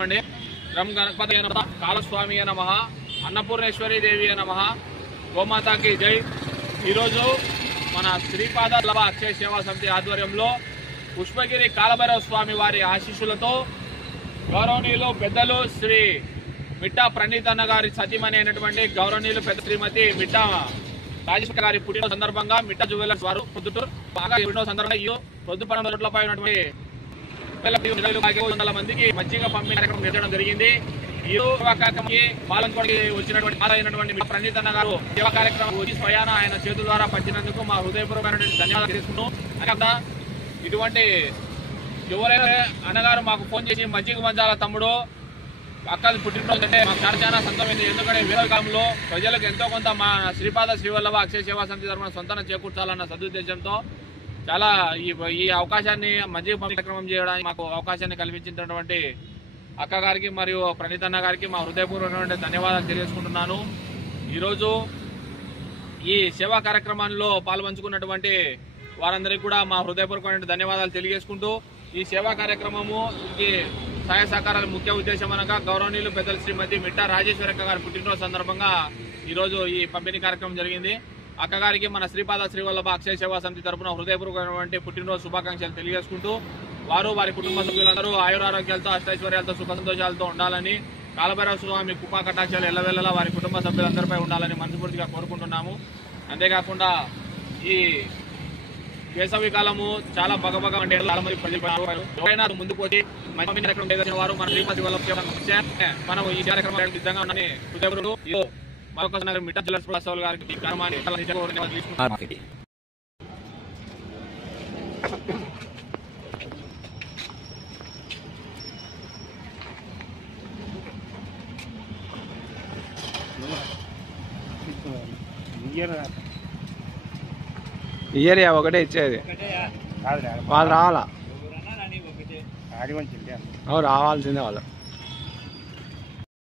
रम गणपति नमः कालस्वामी नमः अन्नपूर्णेश्वरी देवी नमः गोमाता की जय। मन श्रीपाद लभ अक्षय सेवा समिति आध्वर्यंलो पुष्पगिरी कालभैरव स्वामी वारी आशीस्సులతో गौरवनीयुलु पेद्दलु श्री मिट्टा प्रणीतन्न गारी सतीमणि అయినటువంటి गौरवनीयुलु पेद्द श्रीमती मिट्टा రాజేశ్వరి గారి పుట్టిన సందర్భంగా మిట్టా జ్యువెలర్స్ వారు పొద్దుటూరు బాగా పుట్టిన సందర్భంగా ఈ పొద్దుపన్న రోడ్లపై ఉన్నటువంటి 100 మందికి మజ్జిగ పంపిణీ కార్యక్రమం నిర్వహించడం జరిగింది। ఈ సేవా కార్యక్రమానికి పాల్గొనడానికి వచ్చినటువంటి అయినటువంటి ప్రణీతన్న గారు సేవా కార్యక్రమం స్వయాన ఆయన చేతుల ద్వారా పంచినందుకు మా హృదయపూర్వకమైనటువంటి ధన్యవాదాలు తెలుపుతున్నాం। ఇటువంటి ఎవరైనా అన్నగారు మాకు ఫోన్ చేసి మజ్జిగ పంచాల తమ్ముడు అక్కది పుట్టినరోజు అంటే మాకు చాలా సంతోషమైంది। ఎందుకంటే వేరే కాలంలో ప్రజలకు ఎంతో కొంత మా శ్రీపాద శ్రీవల్లభ అక్షయ సేవా సమితి తరఫున సొంతంగా చేకూర్చాలన్న సదుద్దేశంతో చాలా ఈ అవకాశాన్ని మజ్జిగ కార్యక్రమం చేయడానికి మాకు అవకాశాన్ని కల్పించినటువంటి అక్క గారికి మరియు ప్రణీతన్న గారికి మా హృదయపూర్వకమైన ధన్యవాదాలు తెలియజేసుకుంటున్నాను। ఈరోజు ఈ సేవా కార్యక్రమంలో పాల్పంచుకున్నటువంటి వారందరికీ కూడా మా హృదయపూర్వకమైన ధన్యవాదాలు తెలియజేసుకుంటూ ఈ సేవా కార్యక్రమము సహాయ సహకారాల ముఖ్య ఉద్దేశం అనగా గౌరవనీయులు పెద్దలు శ్రీమతి మిట్టా రాజేశ్వరి అక్క గారి పుట్టినరోజు సందర్భంగా ఈరోజు ఈ పంపిణీ కార్యక్రమం జరిగింది। అక్కగారికి మన శ్రీపాద శ్రీవల్లభ అక్షయ సేవా సమితి తరఫున హృదయపూర్వకమైనటువంటి పుట్టినరోజు శుభాకాంక్షలు తెలియజేసుకుంటూ వారు వారి కుటుంబ సభ్యులందరూ ఆయురారోగ్యాలతో అష్టైశ్వర్యాలతో సుఖ సంతోషాలతో ఉండాలని కాలభైరవ స్వామి కృపా కటాక్షాలు ఎల్లవెల్లలా వారి కుటుంబ సభ్యులందరిపై ఉండాలని మనస్ఫూర్తిగా కోరుకుంటున్నాము। అంతేకాకుండా ఈ వేసవి కాలము చాలా బగబగ అంటే చాలా మంది ప్రజలు ఎవరైనా ముందుకు వచ్చి మంచి కార్యక్రమం చేసిన వారు మన శ్రీపాద మనం ఈ కార్యక్రమం సిద్ధంగా ఉన్నామని హృదయపూర్వకంగా మరొకసారి మిట్టా జ్యువెలర్స్ గారికి ఈ కార్యక్రమాన్ని ఇయర్ ఒకటే ఇచ్చేది వాళ్ళు రావాలా రావాల్సిందే వాళ్ళు।